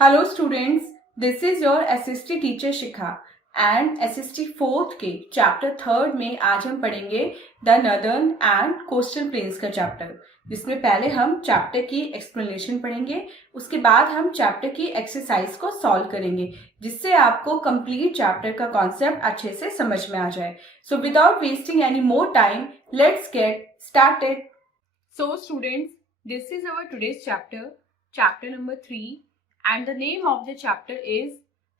Hello students, this is your SST teacher Shikha and SST fourth के chapter third में आज हम पढ़ेंगे the northern and coastal planes का चैप्टर, जिसमें पहले हम चैप्टर की एक्सप्लेनेशन पढ़ेंगे। उसके बाद हम चैप्टर की एक्सरसाइज को सॉल्व करेंगे, जिससे आपको कंप्लीट चैप्टर का कॉन्सेप्ट अच्छे से समझ में आ जाए। So without wasting any more time, let's get started. So students, this is our today's chapter number 3, and the name of the chapter is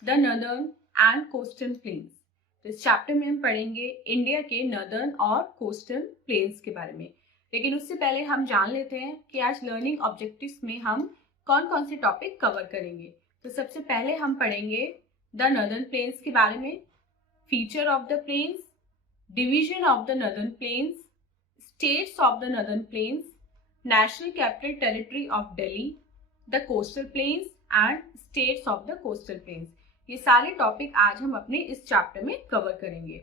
the northern and coastal plains। तो इस chapter में हम पढ़ेंगे इंडिया के northern और coastal planes के बारे में। लेकिन उससे पहले हम जान लेते हैं कि आज लर्निंग ऑब्जेक्टिव्स में हम कौन कौन से टॉपिक कवर करेंगे। तो सबसे पहले हम पढ़ेंगे द नॉर्दर्न प्लेन्स के बारे में, feature of the plains, division of the northern plains, states of the northern plains, national capital territory of Delhi, the coastal plains and states of the coastal plains. ये सारे टॉपिक आज हम अपने इस chapter में कवर करेंगे।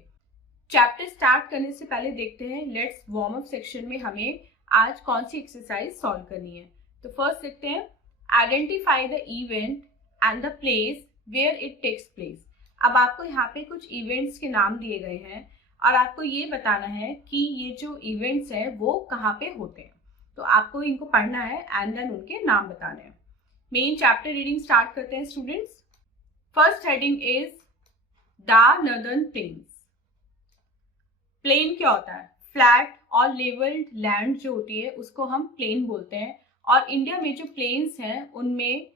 चैप्टर स्टार्ट करने से पहले देखते हैं लेट्स वार्म अप सेक्शन में हमें आज कौन सी एक्सरसाइज सॉल्व करनी है। तो फर्स्ट देखते हैं, identify the event and the place where it takes place. अब आपको यहाँ पे कुछ इवेंट्स के नाम दिए गए हैं और आपको ये बताना है कि ये जो इवेंट्स हैं वो कहाँ पे होते हैं। तो आपको इनको पढ़ना है एंड देन उनके नाम बताने हैं। मेन चैप्टर रीडिंग स्टार्ट करते हैं students. First heading is the northern plains. Plain क्या होता है? फ्लैट और लेवल्ड लैंड जो होती है उसको हम प्लेन बोलते हैं। और इंडिया में जो प्लेन्स हैं उनमें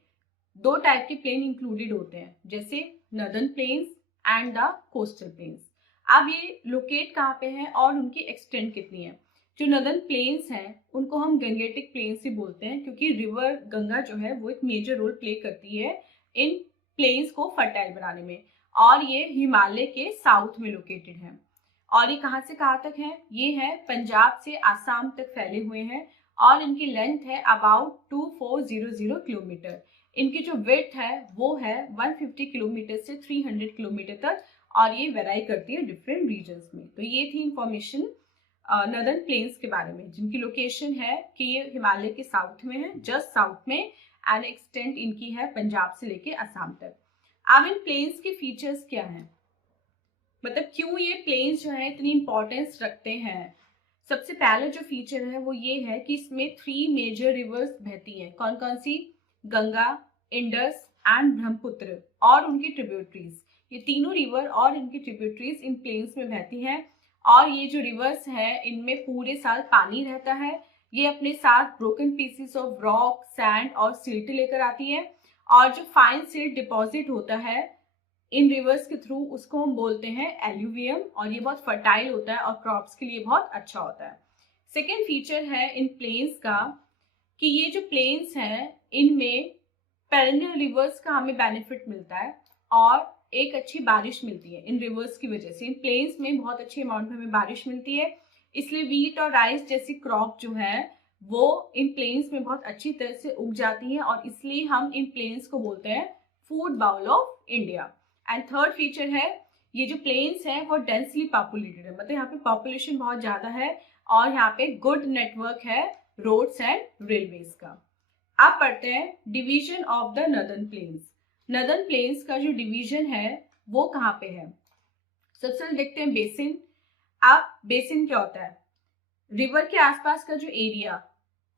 दो टाइप के प्लेन इंक्लूडेड होते हैं, जैसे northern plains and the coastal planes. अब ये लोकेट कहाँ पे हैं और उनकी एक्सटेंट कितनी है? जो नॉर्दर्न प्लेन्स हैं उनको हम गंगेटिक प्लेन्स ही बोलते हैं, क्योंकि रिवर गंगा जो है वो एक मेजर रोल प्ले करती है इन प्लेन्स को फर्टाइल बनाने में। और ये हिमालय के साउथ में लोकेटेड है। और ये कहाँ से कहाँ तक है? ये है पंजाब से आसाम तक फैले हुए हैं और इनकी लेंथ है अबाउट 2400 किलोमीटर। इनकी जो विड्थ है वो है 150 किलोमीटर से 300 किलोमीटर तक, और ये वेराई करती है डिफरेंट रीजन्स में। तो ये थी इंफॉर्मेशन नॉर्दर्न प्लेन्स के बारे में, जिनकी लोकेशन है कि ये हिमालय के साउथ में है, जस्ट साउथ में, एंड एक्सटेंट इनकी है पंजाब से लेके असम तक। अब इन प्लेन्स के फीचर्स क्या हैं, मतलब क्यों ये प्लेन्स जो है इतनी इंपॉर्टेंस रखते हैं। सबसे पहले जो फीचर है वो ये है कि इसमें 3 मेजर रिवर्स बहती हैं। कौन कौन सी? गंगा, इंडस एंड ब्रह्मपुत्र और उनकी ट्रिब्यूटरीज। ये तीनों रिवर और इनकी ट्रिब्यूटरीज इन प्लेन्स में बहती हैं। और ये जो रिवर्स हैं इनमें पूरे साल पानी रहता है। ये अपने साथ broken pieces of rock, sand और सिल्ट लेकर आती है। और जो फाइन सिल्ट डिपॉजिट होता है इन रिवर्स के थ्रू उसको हम बोलते हैं एल्यूवियम, और ये बहुत फर्टाइल होता है और क्रॉप्स के लिए बहुत अच्छा होता है। सेकेंड फीचर है इन प्लेन्स का कि ये जो प्लेन्स हैं इनमें पेरेनियल रिवर्स का हमें बेनिफिट मिलता है और एक अच्छी बारिश मिलती है इन रिवर्स की वजह से। इन प्लेन्स में बहुत अच्छी अमाउंट में हमें बारिश मिलती है, इसलिए वीट और राइस जैसी क्रॉप जो है वो इन प्लेन्स में बहुत अच्छी तरह से उग जाती है, और इसलिए हम इन प्लेन्स को बोलते हैं food bowl of India. And third feature है, ये जो प्लेन्स है वो डेंसली पॉपुलेटेड है, मतलब यहाँ पे पॉपुलेशन बहुत ज्यादा है और यहाँ पे गुड नेटवर्क है रोड्स एंड रेलवेज का। अब पढ़ते हैं division of the northern planes. Northern plains का जो डिवीजन है वो कहाँ पे है? सबसे पहले देखते हैं बेसिन। अब बेसिन क्या होता है? रिवर के आसपास का जो एरिया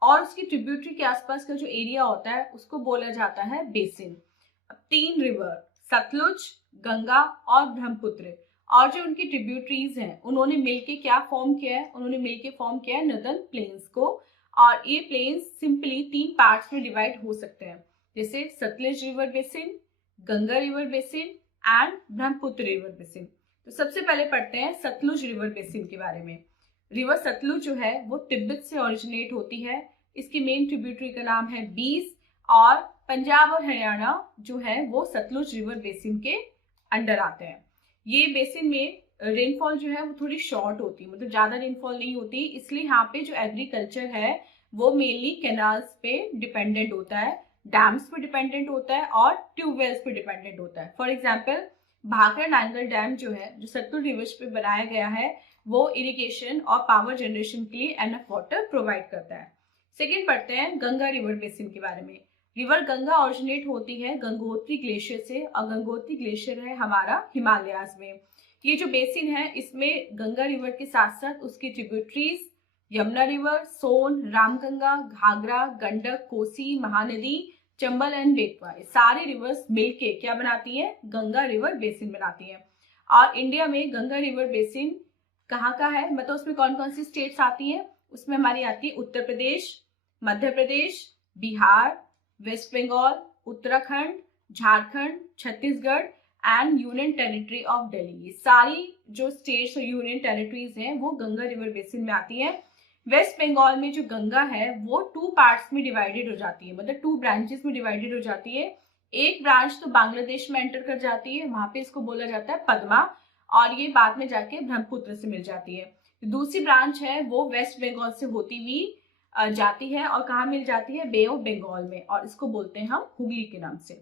और उसकी ट्रिब्यूटरी के आसपास का जो एरिया होता है उसको बोला जाता है बेसिन। अब 3 रिवर सतलुज, गंगा और ब्रह्मपुत्र, और जो उनकी ट्रिब्यूटरीज हैं उन्होंने मिलके क्या फॉर्म किया है? उन्होंने मिलके फॉर्म किया है नॉर्दर्न प्लेन्स को। और ये प्लेन्स सिंपली 3 पार्ट्स में डिवाइड हो सकते हैं, जैसे Sutlej river basin, Ganga river basin and Brahmaputra river basin. तो सबसे पहले पढ़ते हैं सतलुज रिवर बेसिन के बारे में। रिवर सतलुज जो है वो तिब्बत से ओरिजिनेट होती है। इसकी मेन ट्रिब्यूटरी का नाम है बीस, और पंजाब और हरियाणा जो है वो सतलुज रिवर बेसिन के अंडर आते हैं। ये बेसिन में रेनफॉल जो है वो थोड़ी शॉर्ट होती है, मतलब ज्यादा रेनफॉल नहीं होती, इसलिए यहाँ पे जो एग्रीकल्चर है वो मेनली कैनाल्स पे डिपेंडेंट होता है, डैम्स पे डिपेंडेंट होता है और ट्यूबवेल्स पे डिपेंडेंट होता है। For example Bhakra Nangal dam जो है जो सतलुज रिवर पे बनाया गया है वो इरिगेशन और पावर जनरेशन के लिए एनफ वाटर प्रोवाइड करता है। सेकेंड पढ़ते हैं गंगा रिवर बेसिन के बारे में। रिवर गंगा ओरिजिनेट होती है गंगोत्री ग्लेशियर से, और गंगोत्री ग्लेशियर है हमारा हिमालयाज में। ये जो बेसिन है इसमें गंगा रिवर के साथ साथ उसकी tributaries Yamuna river, Son, Ramganga, Ghaghara, Gandak, Kosi, Mahanadi, Chambal and Betwa, सारे रिवर्स मिलके क्या बनाती है, गंगा रिवर बेसिन बनाती है। और इंडिया में गंगा रिवर बेसिन कहाँ का है, मतलब उसमें कौन कौन सी स्टेट्स आती है, उसमें हमारी आती है Uttar Pradesh, Madhya Pradesh, Bihar, west Bengal, Uttarakhand, Jharkhand, Chhattisgarh and union territory of Delhi. ये सारी जो स्टेट्स और यूनियन टेरिटरीज हैं वो गंगा रिवर बेसिन में आती हैं। वेस्ट बंगाल में जो गंगा है वो 2 पार्ट्स में डिवाइडेड हो जाती है, मतलब 2 ब्रांचेस में डिवाइडेड हो जाती है। एक ब्रांच तो बांग्लादेश में एंटर कर जाती है, वहां पे इसको बोला जाता है पद्मा, और ये बाद में जाके ब्रह्मपुत्र से मिल जाती है। दूसरी ब्रांच है वो वेस्ट बंगाल से होती हुई जाती है और कहाँ मिल जाती है, बे ऑफ बंगाल में, और इसको बोलते हैं हम हुगली के नाम से।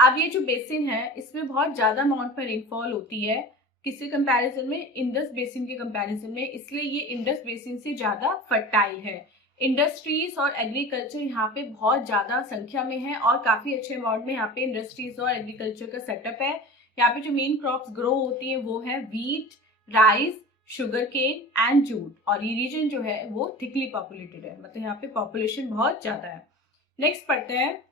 अब ये जो बेसिन है इसमें बहुत ज्यादा अमाउंट पर रेनफॉल होती है किसी कंपैरिजन में, इंडस बेसिन के कंपैरिजन में, इसलिए ये इंडस बेसिन से ज्यादा फर्टाइल है। इंडस्ट्रीज और एग्रीकल्चर यहाँ पे बहुत ज्यादा संख्या में है और काफी अच्छे अमाउंट में यहाँ पे इंडस्ट्रीज और एग्रीकल्चर का सेटअप है। यहाँ पे जो मेन क्रॉप्स ग्रो होती है वो है wheat, rice, sugar cane and jute, और ये रीजन जो है वो थिकली पॉपुलेटेड है, मतलब यहाँ पे पॉपुलेशन बहुत ज्यादा है। नेक्स्ट पढ़ते हैं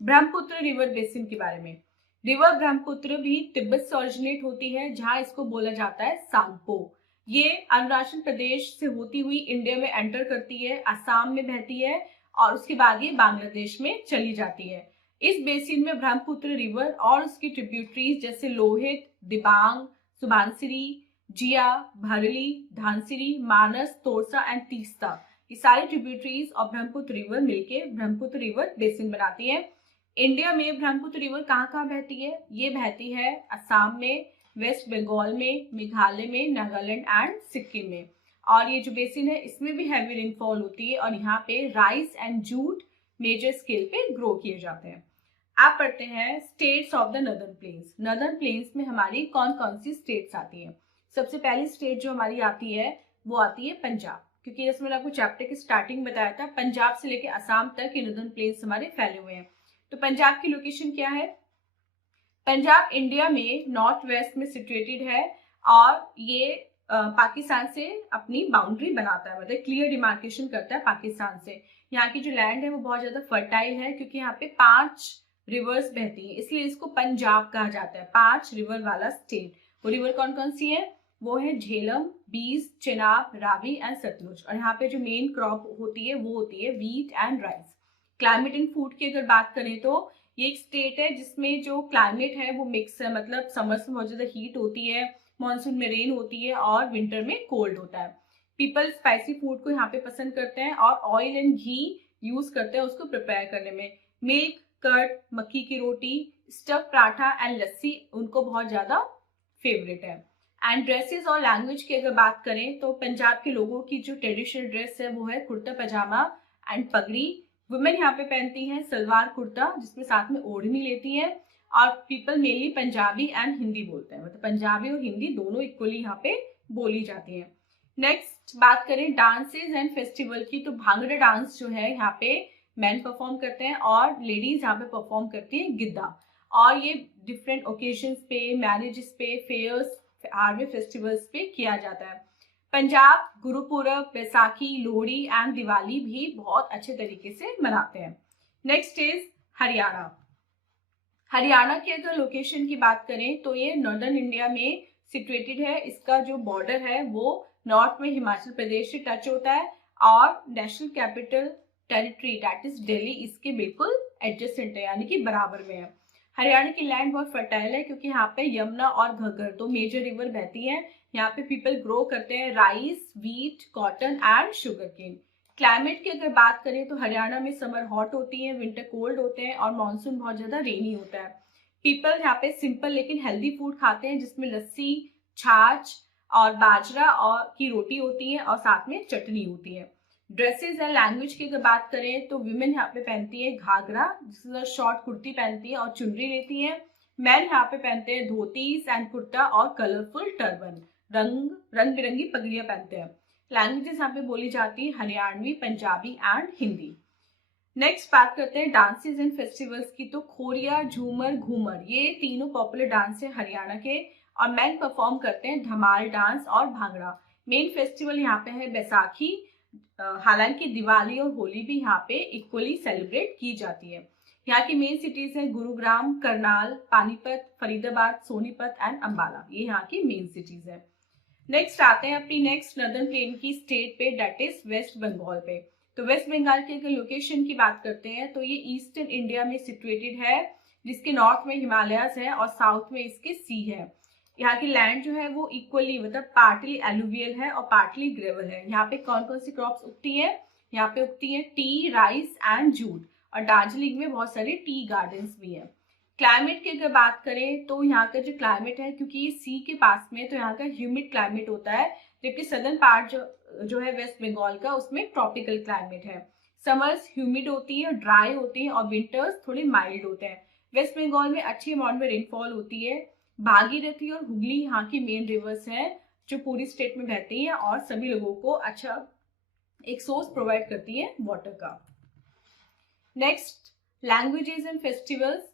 ब्रह्मपुत्र रिवर बेसिन के बारे में। रिवर ब्रह्मपुत्र भी तिब्बत से ओरिजिनेट होती है, जहां इसको बोला जाता है सांगपो। ये अरुणाचल प्रदेश से होती हुई इंडिया में एंटर करती है, असम में बहती है और उसके बाद ये बांग्लादेश में चली जाती है। इस बेसिन में ब्रह्मपुत्र रिवर और उसकी ट्रिब्यूटरीज जैसे लोहित, दिबांग, सुबानसिरी, जिया, भरली, धानसिरी, मानस, तोरसा एंड तीस्ता, ये सारी ट्रिब्यूटरीज और ब्रह्मपुत्र रिवर मिलके ब्रह्मपुत्र रिवर बेसिन बनाती है। इंडिया में ब्रह्मपुत्र रिवर कहाँ कहाँ बहती है, ये बहती है असम में, वेस्ट बंगाल में, मेघालय में, नागालैंड एंड सिक्किम में। और ये जो बेसिन है इसमें भी हैवी रेनफॉल होती है और यहाँ पे rice and jute major scale पे ग्रो किए जाते हैं। आप पढ़ते हैं states of the northern plains. Northern plains में हमारी कौन कौन सी स्टेट्स आती हैं। सबसे पहली स्टेट जो हमारी आती है वो आती है पंजाब, क्योंकि जैसे मैंने आपको चैप्टर की स्टार्टिंग बताया था पंजाब से लेकर असम तक ये नदर्न प्लेन्स हमारे फैले हुए हैं। तो पंजाब की लोकेशन क्या है, पंजाब इंडिया में नॉर्थ वेस्ट में सिचुएटेड है और ये पाकिस्तान से अपनी बाउंड्री बनाता है, मतलब क्लियर डिमार्केशन करता है पाकिस्तान से। यहाँ की जो लैंड है वो बहुत ज्यादा फर्टाइल है क्योंकि यहाँ पे 5 रिवर्स बहती हैं, इसलिए इसको पंजाब कहा जाता है, 5 रिवर वाला स्टेट। वो रिवर कौन कौन सी है, वो है झेलम, बीस, चेनाब, रावी एंड सतलुज। और यहाँ पे जो मेन क्रॉप होती है वो होती है wheat and rice. Climate and food की अगर बात करें तो ये एक स्टेट है जिसमें जो क्लाइमेट है वो मिक्स है, मतलब समर्स में बहुत ज्यादा हीट होती है, मानसून में रेन होती है और विंटर में कोल्ड होता है। पीपल स्पाइसी फूड को यहाँ पे पसंद करते हैं और ऑयल एंड घी यूज करते हैं उसको प्रिपेयर करने में। मिल्क, कर्ड, मक्की की रोटी, स्टफ पराठा एंड लस्सी उनको बहुत ज्यादा फेवरेट है। एंड ड्रेसेस और लैंग्वेज की अगर बात करें तो पंजाब के लोगों की जो ट्रेडिशनल ड्रेस है वो है कुर्ता पजामा एंड पगड़ी। वुमेन यहाँ पे पहनती हैं सलवार कुर्ता जिसमें साथ में ओढ़नी लेती हैं, और people mainly Punjabi and Hindi बोलते हैं, मतलब पंजाबी और हिंदी दोनों इक्वली यहाँ पे बोली जाती है। नेक्स्ट बात करें डांसेस एंड फेस्टिवल की, तो भांगड़ा डांस जो है यहाँ पे मैन परफॉर्म करते हैं और लेडीज यहाँ पे परफॉर्म करती हैं गिद्दा। और ये डिफरेंट ओकेजन्स पे, मैरिजेस पे, फेयर्स, आर्मी फेस्टिवल्स पे किया जाता है। पंजाब गुरुपुरब, बैसाखी, लोहड़ी एंड दिवाली भी बहुत अच्छे तरीके से मनाते हैं। Next is Haryana. हरियाणा की अगर लोकेशन की बात करें तो ये नॉर्दर्न इंडिया में सिचुएटेड है। इसका जो बॉर्डर है वो नॉर्थ में हिमाचल प्रदेश से टच होता है और national capital territory that is Delhi इसके बिल्कुल एडजेसेंट है, यानी कि बराबर में है। हरियाणा की लैंड बहुत फर्टाइल है क्योंकि यहाँ पे यमुना और घग्गर 2 मेजर रिवर बहती हैं। यहाँ पे पीपल ग्रो करते हैं rice, wheat, cotton and sugar cane. Climate की अगर बात करें तो हरियाणा में समर हॉट होती है, विंटर कोल्ड होते हैं और मानसून बहुत ज्यादा रेनी होता है। पीपल यहाँ पे सिंपल लेकिन हेल्दी फूड खाते हैं जिसमें लस्सी, छाछ और बाजरा और की रोटी होती है और साथ में चटनी होती है। ड्रेसेस एंड लैंग्वेज की अगर बात करें तो विमेन यहाँ पे पहनती है घाघरा जिससे शॉर्ट कुर्ती पहनती है और चुनरी लेती है। मैन यहाँ पे पहनते हैं धोतीस एंड कुर्ता और कलरफुल टर्बन, रंग बिरंगी पगड़ियां पहनते हैं। लैंग्वेजेस यहाँ पे बोली जाती है हरियाणवी, पंजाबी एंड हिंदी। नेक्स्ट बात करते हैं डांसेस एंड फेस्टिवल्स की। तो खोरिया, झूमर, घूमर ये तीनों पॉपुलर डांस है हरियाणा के, और मैन परफॉर्म करते हैं धमाल डांस और भांगड़ा। मेन फेस्टिवल यहाँ पे है बैसाखी। हालांकि दिवाली और होली भी यहाँ पे इक्वली सेलिब्रेट की जाती है। यहाँ की मेन सिटीज है गुरुग्राम, करनाल, पानीपत, फरीदाबाद, सोनीपत एंड अंबाला। ये यहाँ की मेन सिटीज है। नेक्स्ट आते हैं अपनी नेक्स्ट नदर्न प्लेन की स्टेट पे, डेट इज वेस्ट बंगाल पे। तो वेस्ट बंगाल के अगर लोकेशन की बात करते हैं तो ये ईस्टर्न इंडिया में सिचुएटेड है, जिसके नॉर्थ में हिमालयस है और साउथ में इसके सी है। यहाँ की लैंड जो है वो इक्वली मतलब पार्टली एलुवियल है और पार्टली ग्रेवल है। यहाँ पे कौन कौन सी क्रॉप्स उगती है? यहाँ पे उगती है टी, राइस एंड जूट, और दार्जिलिंग में बहुत सारे टी गार्डन्स भी है। क्लाइमेट की अगर बात करें तो यहाँ का जो क्लाइमेट है, क्योंकि ये सी के पास में, तो यहाँ का ह्यूमिड क्लाइमेट होता है, जबकि सदर्न पार्ट जो है वेस्ट बंगाल का, उसमें ट्रॉपिकल क्लाइमेट है। समर्स ह्यूमिड होती है और ड्राई होती है, और विंटर्स थोड़े माइल्ड होते हैं। वेस्ट बंगाल में अच्छी अमाउंट में रेनफॉल होती है। भागीरथी और हुगली यहाँ की मेन रिवर्स हैं जो पूरी स्टेट में बहती हैं और सभी लोगों को अच्छा एक सोर्स प्रोवाइड करती है वाटर का। Next, languages and festivals.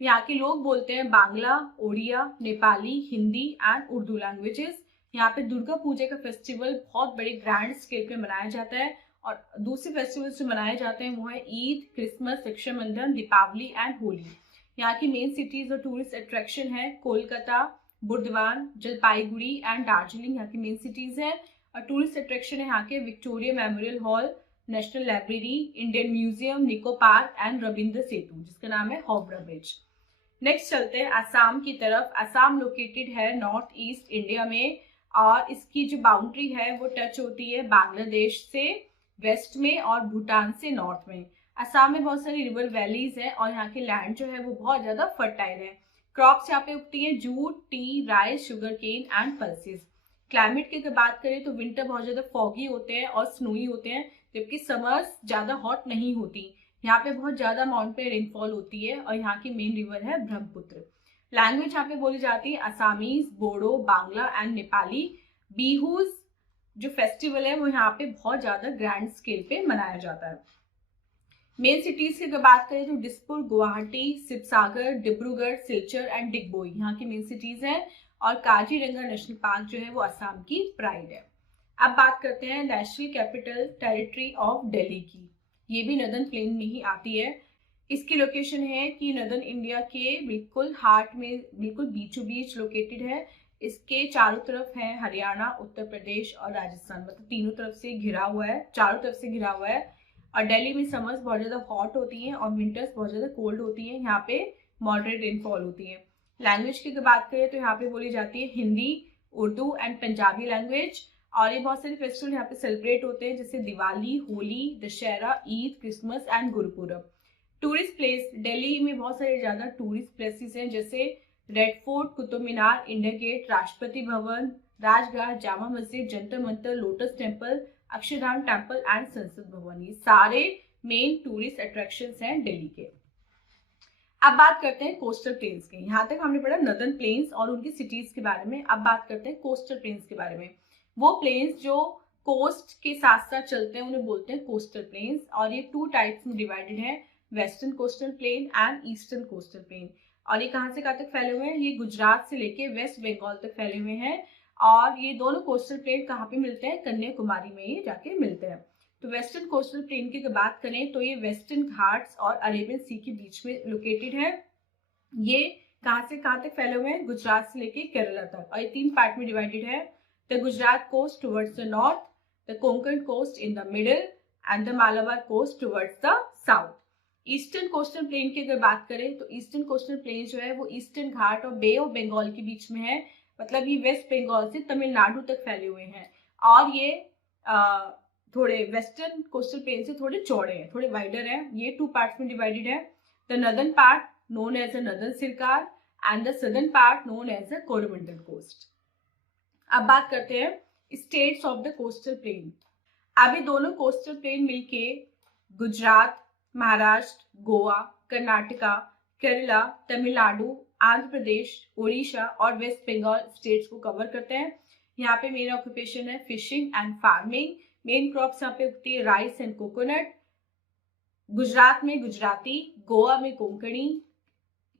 यहाँ के लोग बोलते हैं बांग्ला, ओडिया, नेपाली, हिंदी एंड उर्दू लैंग्वेजेस। यहाँ पे दुर्गा पूजा का फेस्टिवल बहुत बड़े ग्रैंड स्केल पे मनाया जाता है, और दूसरे फेस्टिवल्स जो मनाए जाते हैं वो है ईद, क्रिसमस, रक्षाबंधन, दीपावली एंड होली। यहाँ की मेन सिटीज और टूरिस्ट अट्रैक्शन है कोलकाता, बुर्दवान, जलपाईगुड़ी एंड दार्जिलिंग यहाँ की मेन सिटीज है। और टूरिस्ट अट्रैक्शन है यहाँ के Victoria memorial hall, national library, Indian museum, निको पार्क एंड रविंद्र सेतु जिसका नाम है हावड़ा ब्रिज। नेक्स्ट चलते हैं असम की तरफ। असम लोकेटेड है नॉर्थ ईस्ट इंडिया में, और इसकी जो बाउंड्री है वो टच होती है बांग्लादेश से वेस्ट में और भूटान से नॉर्थ में। असम में बहुत सारी रिवर वैलीज है, और यहाँ की लैंड जो है वो बहुत ज्यादा फर्टाइल है। क्रॉप्स यहाँ पे उगती है jute, tea, rice, sugar cane and pulses. Climate की अगर बात करें तो विंटर बहुत ज्यादा फॉगी होते हैं और स्नोई होते हैं, जबकि समर्स ज्यादा हॉट नहीं होती। यहाँ पे बहुत ज्यादा अमाउंट पे रेनफॉल होती है, और यहाँ की मेन रिवर है ब्रह्मपुत्र। लैंग्वेज यहाँ पे बोली जाती है असामीज, बोडो, बांग्ला एंड नेपाली। बिहूज जो फेस्टिवल है वो यहाँ पे बहुत ज्यादा ग्रैंड स्केल पे मनाया जाता है। मेन सिटीज की अगर बात करें तो दिसपुर, गुवाहाटी, शिवसागर, डिब्रूगढ़, सिलचर एंड डिगबोई यहाँ की मेन सिटीज हैं, और काजीरंगा नेशनल पार्क जो है वो असम की प्राइड है। अब बात करते हैं national capital territory of Delhi की। ये भी नदर्न प्लेन में ही आती है। इसकी लोकेशन है कि नदर्न इंडिया के बिल्कुल हार्ट में, बिल्कुल बीचों बीच लोकेटेड है। इसके चारों तरफ है हरियाणा, उत्तर प्रदेश और राजस्थान, मतलब तीनों तरफ से घिरा हुआ है, चारों तरफ से घिरा हुआ है। और दिल्ली में समर्स बहुत ज्यादा हॉट होती हैं और विंटर्स बहुत ज्यादा कोल्ड होती हैं। यहाँ पे मॉडरेट रेनफॉल होती है। लैंग्वेज की अगर बात करें तो यहाँ पे बोली जाती है हिंदी, उर्दू एंड पंजाबी लैंग्वेज। और ये बहुत सारे फेस्टिवल यहाँ पे सेलिब्रेट होते हैं, जैसे Diwali, Holi, Dussehra, Eid, Christmas and Gurpurab. Tourist place, Delhi में बहुत सारे ज्यादा टूरिस्ट प्लेसेस हैं, जैसे red fort, Qutub Minar, India gate, Rashtrapati Bhavan, Rajghat, Jama Masjid, Jantar Mantar, lotus temple, Akshardham temple and संसद भवन। ये सारे मेन टूरिस्ट अट्रैक्शंस हैं दिल्ली के। अब बात करते हैं कोस्टल प्लेन्स के। यहाँ तक हमने पढ़ा नदर्न प्लेन्स और उनकी सिटीज के बारे में। अब बात करते हैं कोस्टल प्लेन्स के बारे में। वो प्लेन्स जो कोस्ट के साथ साथ चलते हैं उन्हें बोलते हैं कोस्टल प्लेन्स, और ये 2 टाइप्स में डिवाइडेड है, western coastal plain and eastern coastal plane. और ये कहाँ से कहाँ तक फैले हुए हैं? ये गुजरात से लेके वेस्ट बंगाल तक फैले हुए हैं। और ये दोनों कोस्टल प्लेन कहाँ पे मिलते हैं? कन्याकुमारी में ये जाके मिलते हैं। तो वेस्टर्न कोस्टल प्लेन की अगर बात करें तो ये वेस्टर्न घाट्स और अरेबियन सी के बीच में लोकेटेड है। ये कहाँ से कहाँ तक फैले हुए हैं? गुजरात से लेके केरला तक, और ये 3 पार्ट में डिवाइडेड है। The Gujarat coast towards the north, the Konkan coast in the middle and the Malabar coast towards the south. Eastern coastal plain की अगर बात करें तो ईस्टर्न कोस्टल प्लेन जो है वो ईस्टर्न घाट और बे ऑफ बंगाल के बीच में है, मतलब ये वेस्ट बंगाल से तमिलनाडु तक फैले हुए हैं। और ये थोड़े वेस्टर्न कोस्टल प्लेन से थोड़े चौड़े हैं, थोड़े वाइडर हैं। ये 2 पार्ट्स में डिवाइडेड है। The northern part known as a northern Sircar and the southern part known as a Coromandel coast. अब बात करते हैं states of the coastal plain. अब ये दोनों कोस्टल प्लेन मिलके गुजरात, महाराष्ट्र, गोवा, कर्नाटका, केरला, तमिलनाडु, आंध्र प्रदेश, उड़ीसा और वेस्ट बंगाल स्टेट्स को कवर करते हैं। यहाँ पे मेन ऑक्यूपेशन है fishing and farming. Main crops यहाँ पे उगती है राइस एंड कोकोनट। गुजरात में गुजराती, गोवा में कोंकणी,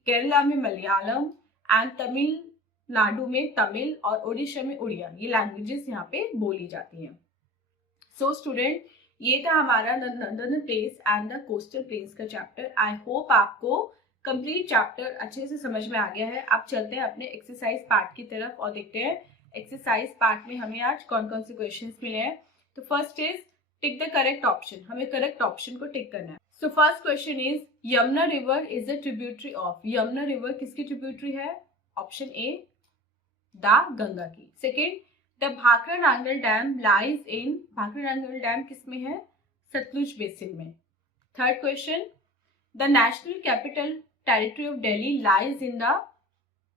केरला में मलयालम एंड तमिलनाडु में तमिल और ओडिशा में उड़िया, ये लैंग्वेजेस यहाँ पे बोली जाती हैं। सो स्टूडेंट, ये था हमारा northern plains and the coastal planes का चैप्टर। आई होप आपको कंप्लीट चैप्टर अच्छे से समझ में आ गया है। अब चलते हैं अपने एक्सरसाइज पार्ट की तरफ और देखते हैं एक्सरसाइज पार्ट में हमें आज कौन कौन से क्वेश्चंस मिले हैं। तो first is tick the correct option, हमें करेक्ट ऑप्शन को टिक करना है। So first question is Yamuna river is a tributary of, Yamuna river किसकी ट्रिब्यूटरी है? ऑप्शन ए द गंगा की। Second, the Bhakra Nangal dam lies in, Bhakra Nangal dam किसमें है? सतलुज बेसिन में। Third question, the national capital territory of Delhi lies in the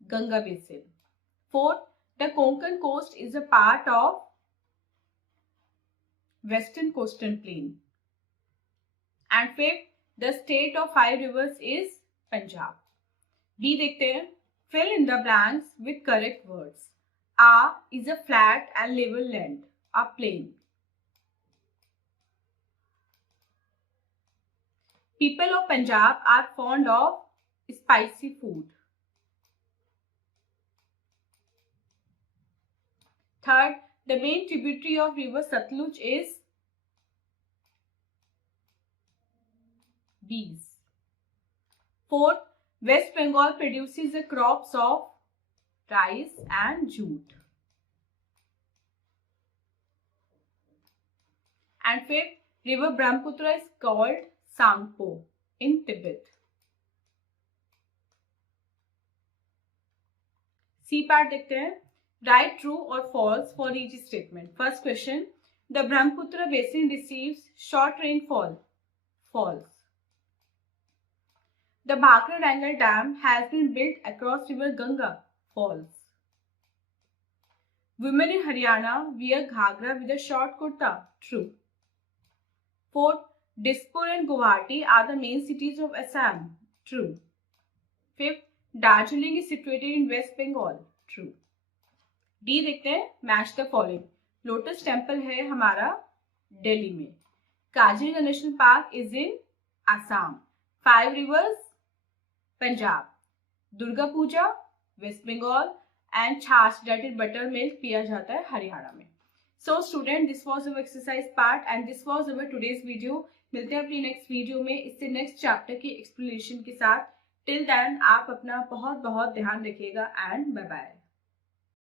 Ganga basin. Fourth, the Konkan coast is a part of western coastal plain. And fifth, the state of 5 rivers is Punjab. B देखते हैं, fill in the blanks with correct words. A is a flat and level land, a plain. People of Punjab are fond of spicy food. Third, the main tributary of river Satluj is bees. Fourth, West Bengal produces the crops of rice and jute. And fifth, river Brahmaputra is called Sangpo in Tibet. C part देखते हैं, write true or false for each statement. First question, the Brahmaputra basin receives short rainfall. False. The Bhakra Nangal Dam has been built across river Ganga. False. Women in Haryana wear ghagra with a short kurta. True. Fourth, Dispur and Guwahati are the main cities of Assam. True. Fifth, Darjeeling is situated in West Bengal. True. D देखते हैं, match the following. Lotus Temple है हमारा दिल्ली में. Kaziranga national park is in Assam. 5 rivers Punjab. Durga Puja west Bengal and chhach that is butter milk पिया जाता है हरियाणा में. So student, this was our exercise part and this was our today's video. मिलते हैं अपनी नेक्स्ट वीडियो में इससे नेक्स्ट चैप्टर की एक्सप्लेनेशन के साथ. टिल देन आप अपना बहुत बहुत ध्यान रखिएगा एंड बाय बाय.